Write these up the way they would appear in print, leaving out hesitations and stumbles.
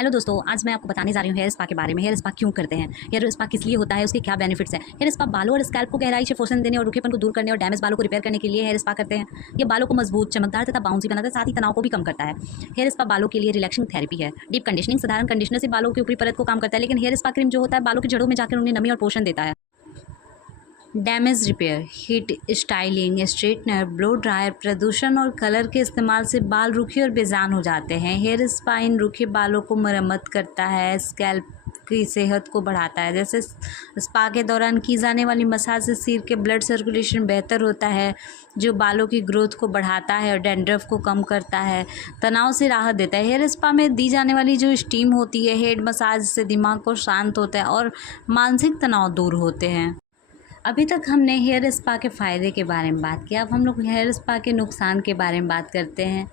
Hello दोस्तों, आज मैं आपको बताने जा रही हूँ हेयर स्पा के बारे में। हेयर स्पा क्यों करते हैं, हेयर स्पा किस लिए होता है, उसके क्या बेनिफिट्स हैं। हेयर स्पा बालों और स्कैल्प को गहराई से पोषण देने और रूखेपन को दूर करने और डैमेज बालों को रिपेयर करने के लिए हेयर स्पा करते हैं। ये बालों को मजबूत, चमकदार तथा बाउंसी बनाता है, साथ ही तनाव को भी कम करता है। हेयर स्पा बालों के लिए रिलैक्सिंग थेरेपी है। डीप कंडीशनिंग साधारण कंडीशनर से बालों की ऊपरी परत को काम करता है, लेकिन हेयर स्पा क्रीम जो होता है बालों की जड़ों में जाकर उन्हें नमी और पोषण देता है। Damage repair, heat styling, straightener, blow dryer, प्रदूषण और कलर के इस्तेमाल से बाल रूखे और बेजान हो जाते हैं। हेयर स्पा इन रूखे बालों को मरम्मत करता है, स्कैल्प की सेहत को बढ़ाता है। जैसे स्पा के दौरान की जाने वाली मसाज से सिर के ब्लड सर्कुलेशन बेहतर होता है, जो बालों की ग्रोथ को बढ़ाता है और डैंड्रफ को कम करता है, तनाव से राहत देता है। हेयर स्पा में दी जाने वाली जो स्टीम होती है, हेड मसाज से दिमाग को शांत होता है और मानसिक तनाव दूर होते हैं। अभी तक हमने हेयर स्पा के फ़ायदे के बारे में बात किया, अब हम लोग हेयर स्पा के नुकसान के बारे में बात करते हैं।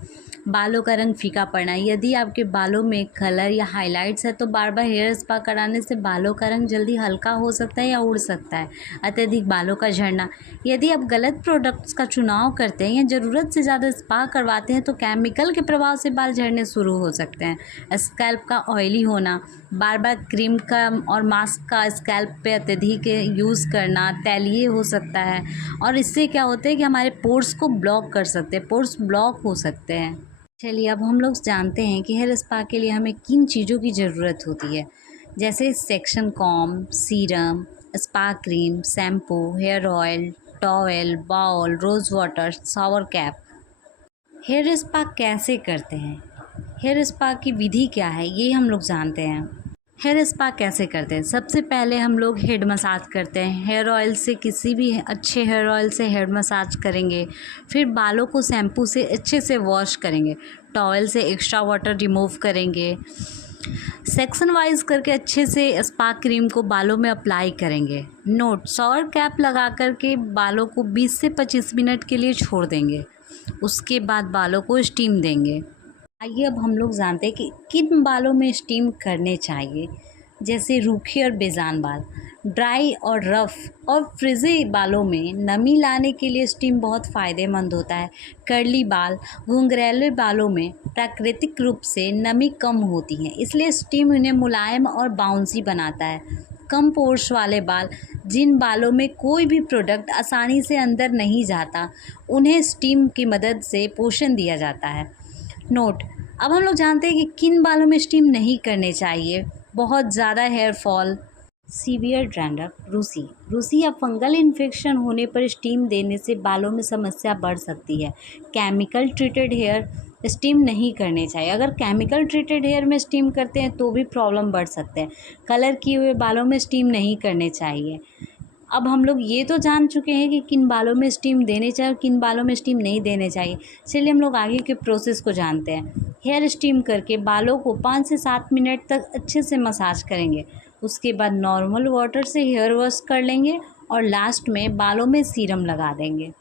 बालों का रंग फीका पड़ना, यदि आपके बालों में कलर या हाइलाइट्स है तो बार बार हेयर स्पा कराने से बालों का रंग जल्दी हल्का हो सकता है या उड़ सकता है। अत्यधिक बालों का झड़ना, यदि आप गलत प्रोडक्ट्स का चुनाव करते हैं या ज़रूरत से ज़्यादा स्पा करवाते हैं तो केमिकल के प्रभाव से बाल झड़ने शुरू हो सकते हैं। स्कैल्प का ऑयली होना, बार बार क्रीम का और मास्क का स्कैल्प पे अत्यधिक यूज़ करना तैलीय हो सकता है और इससे क्या होता है कि हमारे पोर्स को ब्लॉक कर सकते हैं, पोर्स ब्लॉक हो सकते हैं। चलिए अब हम लोग जानते हैं कि हेयर स्पा के लिए हमें किन चीज़ों की ज़रूरत होती है, जैसे सेक्शन कॉम, serum, spa cream, shampoo, hair oil, towel, bowl, rose water, shower cap. Hair spa कैसे करते हैं, हेयर स्पा की विधि क्या है, ये हम लोग जानते हैं। हेयर स्पा कैसे करते हैं, सबसे पहले हम लोग हेड मसाज करते हैं। हेयर ऑयल से, किसी भी अच्छे हेयर ऑयल से हेड मसाज करेंगे। फिर बालों को शैम्पू से अच्छे से वॉश करेंगे, टॉवेल से एक्स्ट्रा वाटर रिमूव करेंगे। सेक्शन वाइज करके अच्छे से स्पा क्रीम को बालों में अप्लाई करेंगे। नोट, शावर कैप लगा करके बालों को 20 से 25 मिनट के लिए छोड़ देंगे, उसके बाद बालों को स्टीम देंगे। आइए अब हम लोग जानते हैं कि किन बालों में स्टीम करने चाहिए। जैसे रूखे और बेजान बाल, ड्राई और रफ़ और फ्रिजी बालों में नमी लाने के लिए स्टीम बहुत फ़ायदेमंद होता है। कर्ली बाल, घुंघरैले बालों में प्राकृतिक रूप से नमी कम होती है, इसलिए स्टीम उन्हें मुलायम और बाउंसी बनाता है। कम पोर्स वाले बाल, जिन बालों में कोई भी प्रोडक्ट आसानी से अंदर नहीं जाता, उन्हें स्टीम की मदद से पोषण दिया जाता है। नोट, अब हम लोग जानते हैं कि किन बालों में स्टीम नहीं करने चाहिए। बहुत ज़्यादा हेयर फॉल, सीवियर डैंड्रफ, रूसी या फंगल इन्फेक्शन होने पर स्टीम देने से बालों में समस्या बढ़ सकती है। केमिकल ट्रीटेड हेयर स्टीम नहीं करने चाहिए, अगर केमिकल ट्रीटेड हेयर में स्टीम करते हैं तो भी प्रॉब्लम बढ़ सकते हैं। कलर किए हुए बालों में स्टीम नहीं करने चाहिए। अब हम लोग ये तो जान चुके हैं कि किन बालों में स्टीम देने चाहिए और किन बालों में स्टीम नहीं देने चाहिए। चलिए हम लोग आगे के प्रोसेस को जानते हैं। हेयर स्टीम करके बालों को 5 से 7 मिनट तक अच्छे से मसाज करेंगे, उसके बाद नॉर्मल वाटर से हेयर वॉश कर लेंगे और लास्ट में बालों में सीरम लगा देंगे।